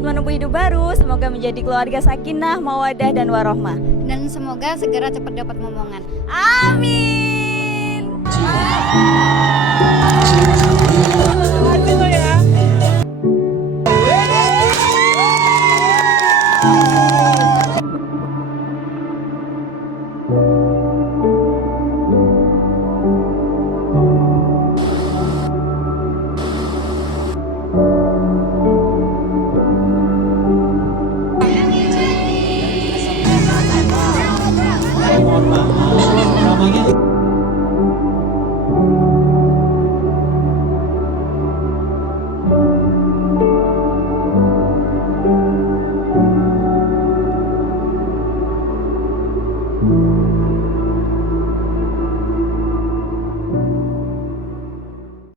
selamat menempuh hidup baru. Semoga menjadi keluarga sakinah, mawadah, dan warohmah. Dan semoga segera cepat dapat momongan. Amin.